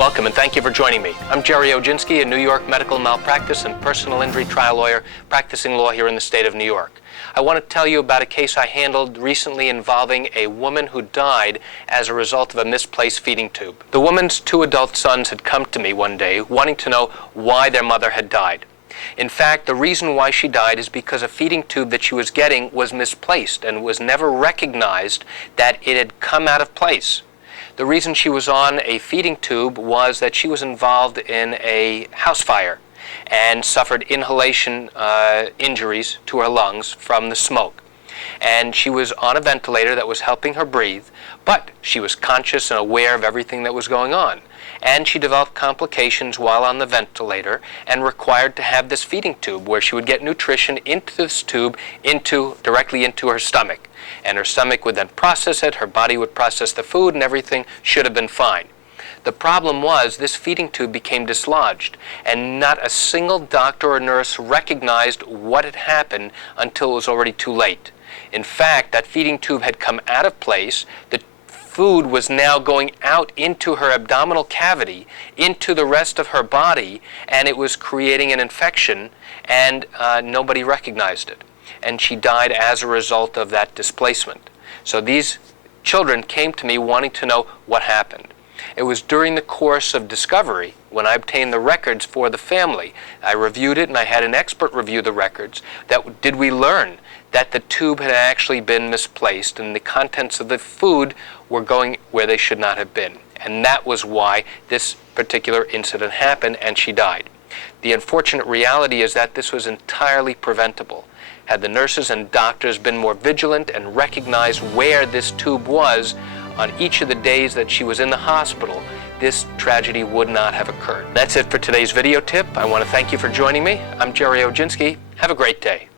Welcome and thank you for joining me. I'm Gerry Oginski, a New York medical malpractice and personal injury trial lawyer practicing law here in the state of New York. I want to tell you about a case I handled recently involving a woman who died as a result of a misplaced feeding tube. The woman's 2 adult sons had come to me one day wanting to know why their mother had died. In fact, the reason why she died is because a feeding tube that she was getting was misplaced and was never recognized that it had come out of place. The reason she was on a feeding tube was that she was involved in a house fire and suffered inhalation injuries to her lungs from the smoke. And she was on a ventilator that was helping her breathe, but she was conscious and aware of everything that was going on. And she developed complications while on the ventilator and required to have this feeding tube where she would get nutrition into this tube directly into her stomach. And her stomach would then process it, her body would process the food, and everything should have been fine. The problem was this feeding tube became dislodged, and not a single doctor or nurse recognized what had happened until it was already too late. In fact, that feeding tube had come out of place. The food was now going out into her abdominal cavity, into the rest of her body, and it was creating an infection, and nobody recognized it. And she died as a result of that displacement. So these children came to me wanting to know what happened. It was during the course of discovery, when I obtained the records for the family, I reviewed it and I had an expert review the records, that did we learn that the tube had actually been misplaced and the contents of the food were going where they should not have been. And that was why this particular incident happened and she died. The unfortunate reality is that this was entirely preventable. Had the nurses and doctors been more vigilant and recognized where this tube was on each of the days that she was in the hospital, this tragedy would not have occurred. That's it for today's video tip. I want to thank you for joining me. I'm Gerry Oginski. Have a great day.